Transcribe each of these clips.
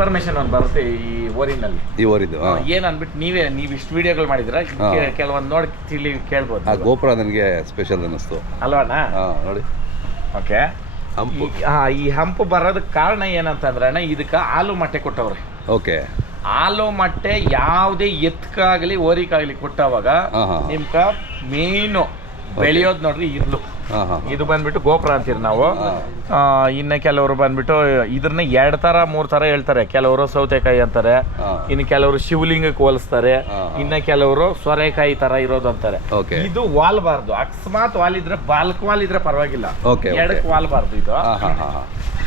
Information ಒಂದು ಬರುತ್ತೆ ಈ ಓರಿನಲ್ಲಿ. ಈ ಓರಿದ್ದು ಏನ್ ಅಂದ್ಬಿಟ್ಟು ನೀವು ಇಷ್ಟು ವಿಡಿಯೋಗಳು ಮಾಡಿದ್ರ ಕೆಲವೊಂದು ನೋಡಿ ತಿಳಿ ಕೇಳ್ಬೋದು. ಆ ಗೋಪುರ ನನಗೆ ಸ್ಪೆಷಲ್ ಅನ್ನಿಸ್ತು ಅಲ್ವಾಣ? ನೋಡಿ. ಓಕೆ. ಹಂಪು. ಈ ಹಂಪು ಬರೋದಕ್ಕೆ ಕಾರಣ ಏನಂತಂದ್ರೆ ಅಣ್ಣ, ಇದಕ್ಕೆ ಹಾಲು ಮೊಟ್ಟೆ ಕೊಟ್ಟವ್ರೆ. ಓಕೆ. ಹಾಲು ಮೊಟ್ಟೆ ಯಾವುದೇ ಎತ್ಕಾಗ್ಲಿ ಓರಿಕಾಗ್ಲಿ ಕೊಟ್ಟವಾಗ ನಿಮ್ಕ ಮೇನು ಬೆಳೆಯೋದು ನೋಡ್ರಿ ಇರ್ಲು. ಇದು ಬಂದ್ಬಿಟ್ಟು ಗೋಪುರ ಅಂತೀರಿ ನಾವು. ಇನ್ನು ಕೆಲವರು ಬಂದ್ಬಿಟ್ಟು ಇದ್ರನ್ನ 2 ಥರ 3 ಥರ ಹೇಳ್ತಾರೆ. ಕೆಲವರು ಸೌತೆಕಾಯಿ ಅಂತಾರೆ, ಇನ್ನು ಕೆಲವರು ಶಿವಲಿಂಗಕ್ಕೆ ಹೋಲಿಸ್ತಾರೆ, ಇನ್ನು ಕೆಲವರು ಸೊರೆಕಾಯಿ ತರ ಇರೋದು ಅಂತಾರೆ. ಇದು ವಾಲ್ಬಾರ್ದು. ಅಕಸ್ಮಾತ್ ವಾಲಿದ್ರೆ ಬಾಲ್ಕ್ ವಾಲಿದ್ರೆ ಪರವಾಗಿಲ್ಲ, ಎಡಕ್ ವಾಲ್ಬಾರ್ದು. ಇದು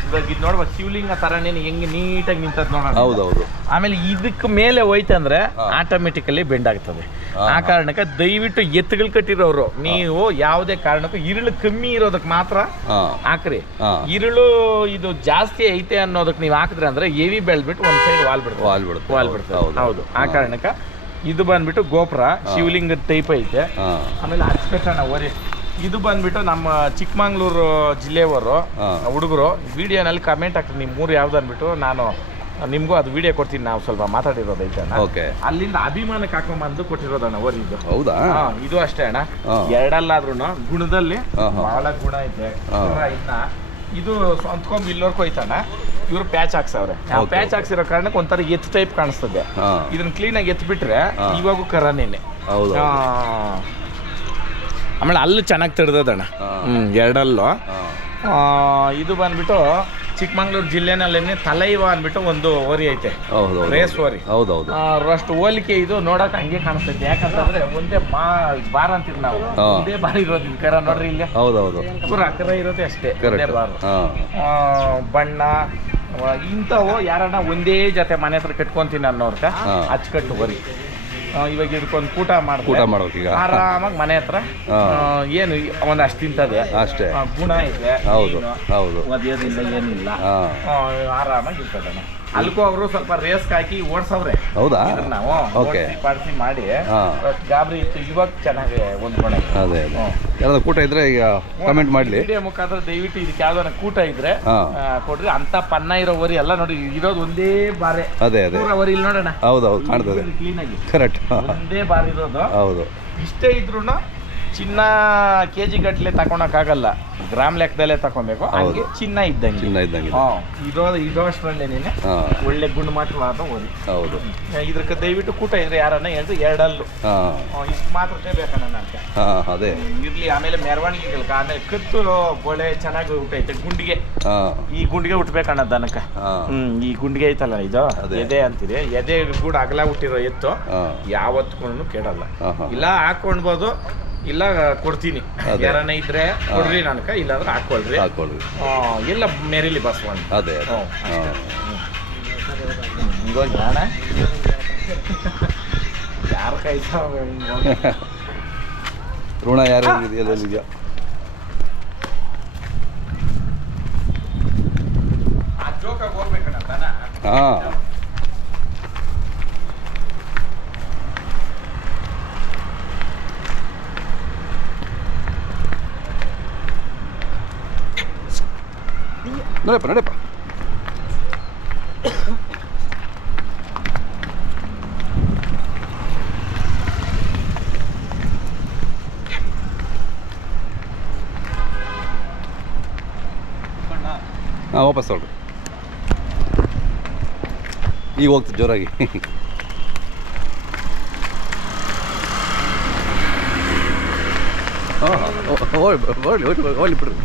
ಇವಾಗ ಇದು ನೋಡುವ ಶಿವಲಿಂಗ ತರನೇ ಹೆಂಗೆ ನೀಟಾಗಿ ನಿಂತದ್ ನೋಡೋಣ. ಹೌದೌದು. ಆಮೇಲೆ ಇದಕ್ಕೆ ಮೇಲೆ ಹೋಯ್ತಂದ್ರೆ ಆಟೋಮೆಟಿಕಲಿ ಬೆಂಡ್ ಆಗ್ತದೆ. ಆ ಕಾರಣಕ್ಕೆ ದಯವಿಟ್ಟು ಎತ್ತುಗಳು ಕಟ್ಟಿರೋರು ನೀವು ಯಾವುದೇ ಕಾರಣಕ್ಕೂ ಇರುಳು ಕಮ್ಮಿ ಇರೋದಕ್ಕೆ ಮಾತ್ರ ಹಾಕ್ರಿ. ಇರುಳು ಇದು ಜಾಸ್ತಿ ಐತೆ ಅನ್ನೋದಕ್ಕೆ ನೀವು ಹಾಕಿದ್ರೆ ಅಂದ್ರೆ ಹೆವಿ ಬೆಳ್ಬಿಟ್ಟು ಒಂದ್ ಸೈಡ್ ವಾಲ್ ಬಿಡುತ್ತೆ. ಹೌದು. ಆ ಕಾರಣಕ್ಕೆ ಇದು ಬಂದ್ಬಿಟ್ಟು ಗೋಪುರ ಶಿವಲಿಂಗದ ಟೈಪ್ ಐತೆ. ಆಮೇಲೆ ಹಚ್ಬೇಕಣ್ಣ ಓರಿ. ಇದು ಬಂದ್ಬಿಟ್ಟು ನಮ್ಮ ಚಿಕ್ಕಮಂಗ್ಳೂರು ಜಿಲ್ಲೆಯವರು ಹುಡುಗರು ವಿಡಿಯೋನಲ್ಲಿ ಕಮೆಂಟ್ ಹಾಕ್ತಾರೆ ನಿಮ್ಮ ಊರು ಯಾವ್ದು ಅಂದ್ಬಿಟ್ಟು. ನಾನು ನಿಮ್ಗೂ ಅದು ವಿಡಿಯೋ ಕೊಡ್ತೀನಿ. ನಾವು ಸ್ವಲ್ಪ ಮಾತಾಡಿರೋದು ಐತೆ ಅಲ್ಲಿಂದ ಅಭಿಮಾನಕ್ಕೆ ಹಾಕೊಂಬಂದು ಕೊಟ್ಟಿರೋದಣ್ಣ ಓರಿ ಇದು. ಹೌದಾ? ಇದು ಅಷ್ಟೇ ಅಣ್ಣ, ಎರಡಲ್ಲಾದ್ರೂ ಗುಣದಲ್ಲಿ ಬಹಳ ಗುಣ ಐತೆ. ಇನ್ನ ಇದು ಸ್ವಂತ್ಕೊಂಡ್ ಇಲ್ಲೋರ್ಕು ಐತಣ್ಣ. ಇವ್ರು ಪ್ಯಾಚ್ ಹಾಕ್ಸವ್ರೆ. ಪ್ಯಾಚ್ ಹಾಕ್ಸಿರೋ ಕಾರಣಕ್ಕೆ ಒಂಥರ ಎತ್ ಟೈಪ್ ಕಾಣಿಸ್ತದೆ. ಇದನ್ನ ಕ್ಲೀನಾಗಿ ಎತ್ಬಿಟ್ರೆ ಇವಾಗೂ ಕರನೇನೆ. ಆಮೇಲೆ ಅಲ್ಲೂ ಚೆನ್ನಾಗಿ ತೆಡ್ದದಣ್ಣ. ಎರಡಲ್ಲೂ. ಇದು ಬಂದ್ಬಿಟ್ಟು ಚಿಕ್ಕಮಂಗ್ಳೂರು ಜಿಲ್ಲೆನಲ್ಲೇನೆ ತಲೈವ ಅಂದ್ಬಿಟ್ಟು ಒಂದು ಓರಿ ಐತೆ, ರೇಸ್ ಓರಿ. ಅಷ್ಟು ಹೋಲಿಕೆ ಇದು ನೋಡಕ್ ಹಂಗೆ ಕಾಣಿಸ್ತೈತೆ. ಯಾಕಂತಂದ್ರೆ ಒಂದೇ ಬಾರ್ ಅಂತೀವಿ ನಾವು. ಒಂದೇ ಬಾರ್ ಇರೋದು ಇದು ಕರ ನೋಡ್ರಿ. ಇಲ್ಲಿ ಪೂರ ಕರ ಇರೋದೇ ಅಷ್ಟೇ, ಒಂದೇ ಬಾರ್. ಬಣ್ಣ ಇಂಥವು ಯಾರನ್ನ ಒಂದೇ ಜೊತೆ ಮನೆ ಹತ್ರ ಕಟ್ಕೊಂತೀನಿ ಅನ್ನೋರ್ಕ ಅಚ್ಚುಕಟ್ಟು ಓರಿ. ಇವಾಗ ಇದಕ್ಕೊಂದು ಕೂಟ ಮಾಡೋಕೆ ಆರಾಮಾಗಿ ಮನೆ ಹತ್ರ ಏನು ಒಂದಷ್ಟು ತಿಂತದೆ ಅಷ್ಟೇ. ಗುಣ ಇದೆ, ಒದೆಯೋದಿಲ್ಲ, ಏನಿಲ್ಲ, ಆರಾಮಾಗಿ ಇರ್ತದೆ. ಅಲ್ಕೋ ಅವರು ಸ್ವಲ್ಪ ರೇಸ್ ಹಾಕಿ ಓಡಿಸವ್ರೆ. ಹೌದಾ? ನಾವು ಪಾರ್ಟಿ ಮಾಡಿ ಗಾಬರಿ ಇತ್ತು. ಇವಾಗ ಚೆನ್ನಾಗಿ ಹೊಂದ್ಕೊಂಡೆ. ಕೂಟ ಇದ್ರೆ ಈಗ ಕಮೆಂಟ್ ಮಾಡ್ಲಿ. ವಿಡಿಯೋ ಮುಖಾಂತರ ದಯವಿಟ್ಟು ಇದಕ್ಕೆ ಯಾವ್ದಾರ ಕೂಟ ಇದ್ರೆ ಕೊಡ್ರಿ. ಅಂತ ಪನ್ನ ಇರೋ ವರಿ ಎಲ್ಲ ನೋಡಿ ಇರೋದು ಒಂದೇ ಬಾರೆ. ವರಿ ಇಲ್ಲಿ ನೋಡೋಣ. ಹೌದೌದು, ಕಾಣ್ತದೆ ಕ್ಲೀನ್ ಆಗಿ. ಕರೆಕ್ಟ್. ಒಂದೇ ಬಾರ್ ಇರೋದು. ಹೌದು. ಇಷ್ಟೇ ಇದ್ರು ಚಿನ್ನ ಕೆಜಿ ಗಟ್ಲೆ ತಗೊಳಕ್ಕಾಗಲ್ಲ, ಗ್ರಾಮ್ ಲೆಕ್ಕದಲ್ಲೇ ತಗೊಬೇಕು. ಹಂಗೆ ಚಿನ್ನ ಇದ್ದಂಗೆ ಇರೋ ಅಷ್ಟರಲ್ಲೇನೆ ಒಳ್ಳೆ ಗುಣಮಟ್ಟವಾದ ಓರಿ. ಹೌದು. ಇದಕ್ಕೆ ದಯವಿಟ್ಟು ಕೂಟ ಇದ್ರೆ ಯಾರನ್ನ ಹೇಳಿದ್ರೆ ಎರಡಲ್ಲೂ ಇಷ್ಟು ಮಾತ್ರ ಬೇಕಣ್ಣ ಅಂತ ಅದೇ ಇರ್ಲಿ. ಆಮೇಲೆ ಮೆರವಣಿಗೆಗಳು, ಆಮೇಲೆ ಕತ್ತು ಬೊಳೆ ಚೆನ್ನಾಗಿ ಹುಟ್ಟೈತೆ. ಗುಂಡಿಗೆ, ಈ ಗುಂಡಿಗೆ ಹುಟ್ಬೇಕಣ್ಣ ದನಕ್ಕ. ಈ ಗುಂಡಿಗೆ ಐತಲ್ಲ ಇದು ಎದೆ ಅಂತೀರಿ. ಎದೆ ಕೂಡ ಅಗಲ ಹುಟ್ಟಿರೋ ಎತ್ತು ಯಾವತ್ತೂ ಕೇಳಲ್ಲ. ಇಲ್ಲ ಹಾಕೊಂಡ್ಬೋದು, ಇಲ್ಲ ಕೊಡ್ತೀನಿ. ಯಾರನ್ನ ಇದ್ರೆ ಕೊಡ್ರಿ ನನಕ, ಇಲ್ಲಾಂದ್ರೆ ಹಾಕೊಳ್ರಿ. ಎಲ್ಲ ಮೇರಿಲಿ ಬಸವಣ್ಣ. ಅದೇ ನಾನ ಯಾರ ಕೈ ಋಣ ಯಾರು ಇದೆಯಲ್ಲ. ಆ ಜೋಕಾಗ ಹೋಗ್ಬೇಕಣ್ಣ ದನ. ನಡೆಯಪ್ಪ ನಡೆಯಪ್ಪ. ವಾಪಸ್ ಹೊರಡ್ರಿ. ಈಗ ಹೋಗ್ತದೆ ಜೋರಾಗಿ. ಓಡಿ ಬಿಡ್ರಿ.